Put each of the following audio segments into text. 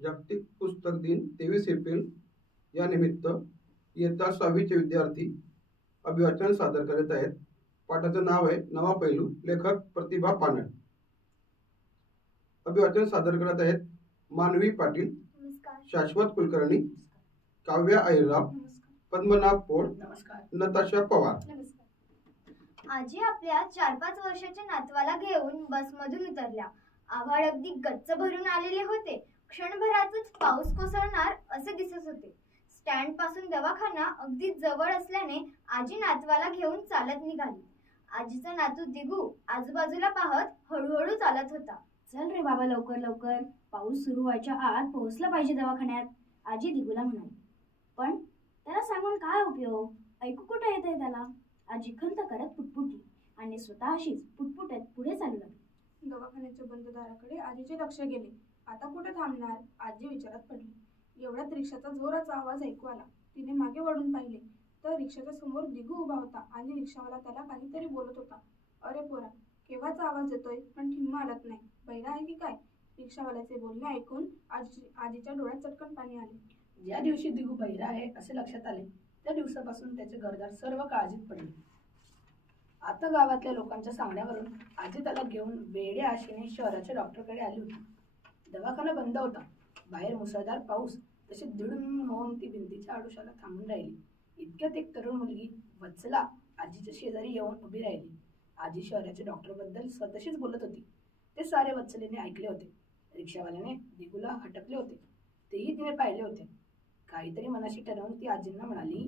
जागतिक पुस्तक दिन 23 एप्रिल या निमित्त इयत्ता 6वीचे विद्यार्थी अभिवाचन सादर करत आहेत. पाठाचं नाव आहे नवा पैलू. लेखक प्रतिभा पानळ. अभिवाचन सादर करत आहेत मानवी पाटील, शाश्वत कुलकर्णी, काव्या अहिरराव, पद्मनाभ पोळ, नताशा पवार. आजी आपल्या 4-5 वर्षाच्या नातवाला घेऊन बसमधून उतरल्या. आभाळ अगदी गच्च भरून आलेले होते. क्षणभरातच पाऊस कोसळणार असे दिसत होते. स्टँड पासून दवाखाना अगदी जवळ असल्याने आजी नातवाला घेऊन चालत निघाली. आजीचा नातू दिगू आजूबाजूला पाहत हळूहळू चालत होता. चल रे बाबा, लवकर लवकर, पाऊस सुरू व्हायच्या आत पोहोचला पाहिजे दवाखान्यात, आजी दिगूला म्हणाली. पण त्याला सांगून काय उपयोग, ऐकू कुठे येतंय त्याला. आजी खंत करत पुटपुटली आणि स्वतःशीच पुटपुटत पुढे चालू लागली. दवाखान्याच्या बंद दाराकडे आजीचे लक्ष गेले. आता कुठे थांबणार, आजी विचारात पडली. एवढ्यात रिक्षाचा जोराचा आवाज ऐकू आला. तिने मागे वळून पाहिले तर रिक्षाच्या समोर दिगू उभा होता आणि रिक्षावाला त्याला काहीतरी बोलत होता. अरे पोरा, केव्हाचा आवाज येतोय पण ठिम्म आलत नाही, बहिरा आहे की काय. रिक्षावाल्याचे बोलणे ऐकून आजीच्या डोळ्यात चटकन पाणी आले. ज्या दिवशी दिगू बहिरा आहे असे लक्षात आले त्या दिवसापासून त्याचे घरदार सर्व काळजीत पडले. आता गावातल्या लोकांच्या सांगण्यावरून आजी त्याला घेऊन वेड्या आशेने शहराच्या डॉक्टरकडे आली होती. दवाखाना बंद होता. बाहेर मुसळधार पाऊस तशी दिडून होऊन ती भिंतीच्या आडोशाला थांबून राहिली. इतक्यात एक तरुण मुलगी वत्सला आजीच्या शेजारी येऊन उभी राहिली. आजी शहराच्या डॉक्टरबद्दल स्वतःशीच बोलत होती. ते सारे वत्सलेने ऐकले होते. रिक्षावाल्याने दिगूला हटकले होते, तेही तिने पाहिले होते. काहीतरी मनाशी ठरवून ती आजींना म्हणाली,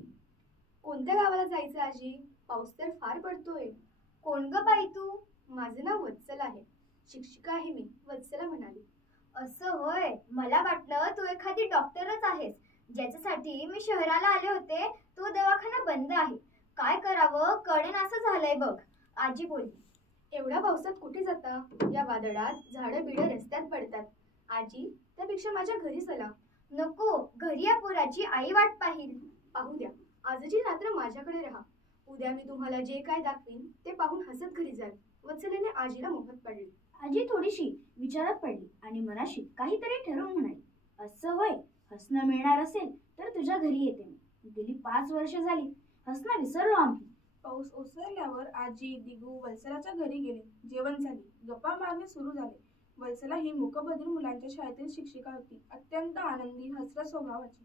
कोणत्या गावाला जायचं आजी, पाऊस तर फार पडतोय. कोण ग बाई तू? माझं नाव वत्सल आहे, शिक्षिका आहे मी, वत्सला म्हणाली. असं होय, मला वाटलं तू एखादी डॉक्टरच आहेस. ज्याच्यासाठी मी शहराला आले होते तो दवाखाना बंद आहे. काय करावं कळेन असं झालंय बघ, आजी बोलली. एवढ्या पावसात कुठे जाता, या वादळात झाडं बिडं रस्त्यात पडतात. आजी, त्यापेक्षा माझ्या घरी चला. नको, घरी या पोराची आई वाट पाहू द्या. आजची रात्र माझ्याकडे राहा. उद्या मी तुम्हाला जे काय दाखवीन ते पाहून हसत घरी जाल. वत्सलेने आजीला मोहत पडली. आजी थोडीशी विचारात पडली आणि मनाशी काहीतरी ठरवून म्हणाली, असं होय, हसणं मिळणार असेल तर तुझ्या घरी येते मी. गेली 5 वर्ष झाली, हसणं विसरलो आम्ही. पाऊस ओसरल्यावर आजी दिगू वत्सलाच्या घरी गेले. जेवण झाले, गप्पा मारणे सुरू झाले. वत्सला ही मूकबधीर मुलांच्या शाळेतील शिक्षिका होती. अत्यंत आनंदी, हसरा स्वभावाची.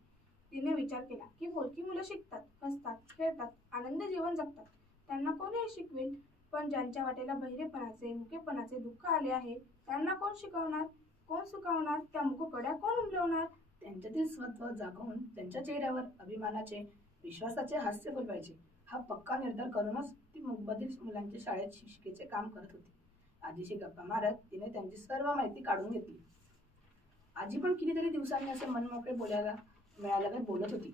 तिने विचार केला की बोलकी मुलं शिकतात, हसतात, खेळतात, आनंद जीवन जगतात. त्यांना कोण हे शिकवेल? पण ज्यांच्या वाटेला बहिरेपणाचे, मुकेपणाचे दुःख आले आहे त्यांना कोण शिकवणार, कोण सुकावणार, त्या मुककड्या कोण उमलवणार? त्यांच्यातील स्वत्व जागवून त्यांच्या चेहऱ्यावर अभिमानाचे, विश्वासाचे हास्य फुलवायचे हा पक्का निर्धार करूनच ती मूकबधीर मुलांच्या शाळेत शिक्षिकेचे काम करत होती. आजीशी गप्पा मारत तिने त्यांची सर्व माहिती काढून घेतली. आजी पण कितीतरी दिवसांनी असे मनमोकळे बोलायला मिळाल्यावर बोलत होती.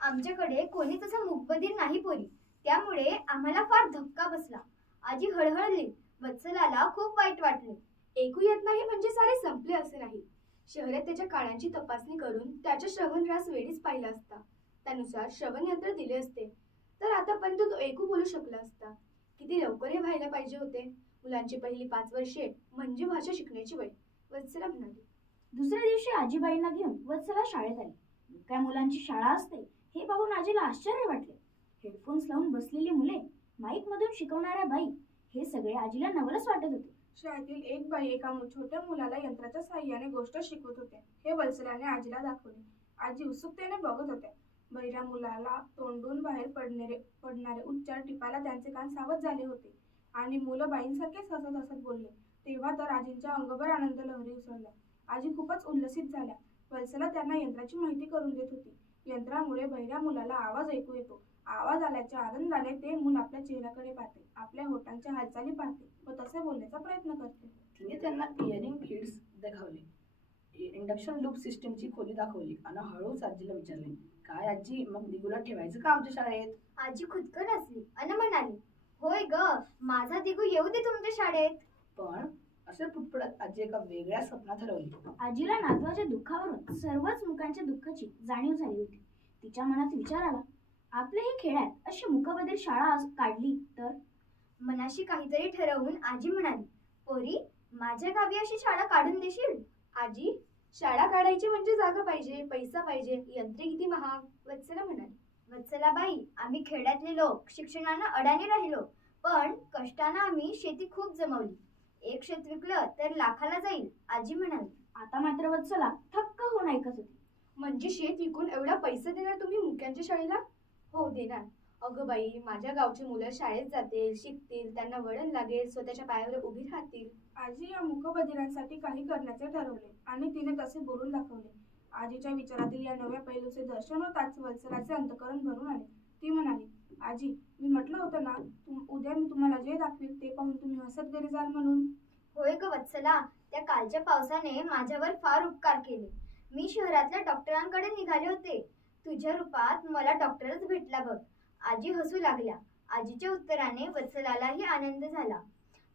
आमच्याकडे कोणीच असं मूकबधीर नाही पोरी, त्यामुळे आम्हाला फार धक्का बसला. आजी हळहळली. वत्सलाला खूप वाईट वाटले. ऐकू येत नाही म्हणजे सारे संपले असे नाही. शहरात त्याच्या कानांची तपासणी करून त्याच्या श्रवणरास वेळीच पाहिला असता. त्यानुसार श्रवण यंत्र दिले असते तर आतापर्यंत तो ऐकू बोलू शकला असता. किती लवकर हे व्हायला पाहिजे होते. मुलांची पहिली 5 वर्षे म्हणजे भाषा शिकण्याची वय, वत्सला म्हणाली. दुसऱ्या दिवशी आजीबाईंना घेऊन वत्सला शाळेत आली. काय मुलांची शाळा असते हे पाहून आजीला आश्चर्य वाटले. हेडफोन्स लावून बसलेली मुले, माईक मधून शिकवणाऱ्या बाई, हे सगळे आजीला नवलच वाटत होते. शाळेतील एक बाई एका छोट्या मुलाला यंत्राच्या साहाय्याने गोष्ट शिकवत होत्या. हे वत्सलाने आजीला दाखवले. आजी उत्सुकतेने बघत होत्या. बहिऱ्या मुलाला तोंडून बाहेर पडणारे उच्चार टिपायला त्यांचे कान सावध झाले होते आणि मुलं बाईंसारखेच हसत हसत बोलले. तेव्हा तर आजींच्या अंगभर आनंद लहरी उसळल्या. आजी खूपच उल्लसित झाल्या. वत्सला त्यांना यंत्राची माहिती करून देत होती. यंत्रामुळे बहिऱ्या मुलाला आवाज ऐकू येतो. आवाज आल्याच्या आनंदाने ते मूल आपल्या चेहऱ्याकडे पाहते, आपल्या होठांच्या हालचाली पाहते व तसे बोलण्याचा प्रयत्न करते. तिने त्यांना इयरिंग किड्स दाखवले, इंडक्शन लूप सिस्टीमची खोली दाखवली आणि हळूच आजीला विचारले, काय आजी, मग दिगूला ठेवायचं का आमच्या शाळेत? आजी खुदकन हसली आणि म्हणाली, होय ग, माझा दिगू येऊ दे तुमच्या शाळेत. पण असे पुटपुटत आजी एका वेगळ्या स्वप्नात हरवली. आजीला नातवाच्या दुःखावरून सर्वच मुकांच्या दुःखाची जाणीव झाली होती. तिच्या मनात विचार आला, आपल्याही खेड्यात अशी मुकबधीर शाळा काढली तर. मनाशी काहीतरी ठरवून आजी म्हणाली, पोरी, माझ्या गावी अशी शाळा काढून देशील? आजी, शाळा काढायची म्हणजे जागा पाहिजे, पैसा पाहिजे, यंत्रे किती महाग. वत्सला म्हणाली. वत्सलाबाई, आम्ही खेड्यातले लोक शिक्षणानं अडाणी राहिलो, पण कष्टानं आम्ही शेती खूप जमवली. एक शेत विकलं तर लाखाला जाईल, आजी म्हणाली. आता मात्र वत्सला थक्क होऊन ऐकत होती. म्हणजे शेत विकून एवढा पैसा देणार तुम्ही मुक्यांच्या शाळेला? हो देणार. अगं बाई, माझ्या गावची मुलं शाळेत जातील, शिकतील, त्यांना वळण लागेल, स्वतःच्या पायावर उभी राहतील. आजी या मूकबधिरांसाठी काही करण्याचे ठरवले आणि तिने तसे बोलून दाखवले. आजीच्या विचारातील या नव्या पैलूचे दर्शन होताच वत्सलाचे अंतःकरण भरून आले. ती म्हणाली, आजी, मी म्हटलं होतं ना, उद्या मी तुम्हाला जे दाखवील ते पाहून तुम्ही हसत घरी जाल म्हणून. होय ग वत्सला, त्या कालच्या पावसाने माझ्यावर फार उपकार केले. मी शहरातल्या डॉक्टरांकडे निघाले होते. तुझ्या रूपात मला डॉक्टरच भेटला बघ. आजी हसू लागल्या. आजीच्या उत्तराने वत्सलालाही आनंद झाला.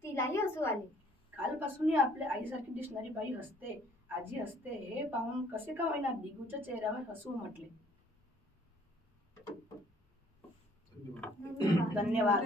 तिलाही हसू आले. कालपासून आपल्या आईसारखी दिसणारी बाई हसते, आजी हसते, हे पाहून कसे का होईना दिगूच्या चेहऱ्यावर हसू उमटले. धन्यवाद. धन्यवाद.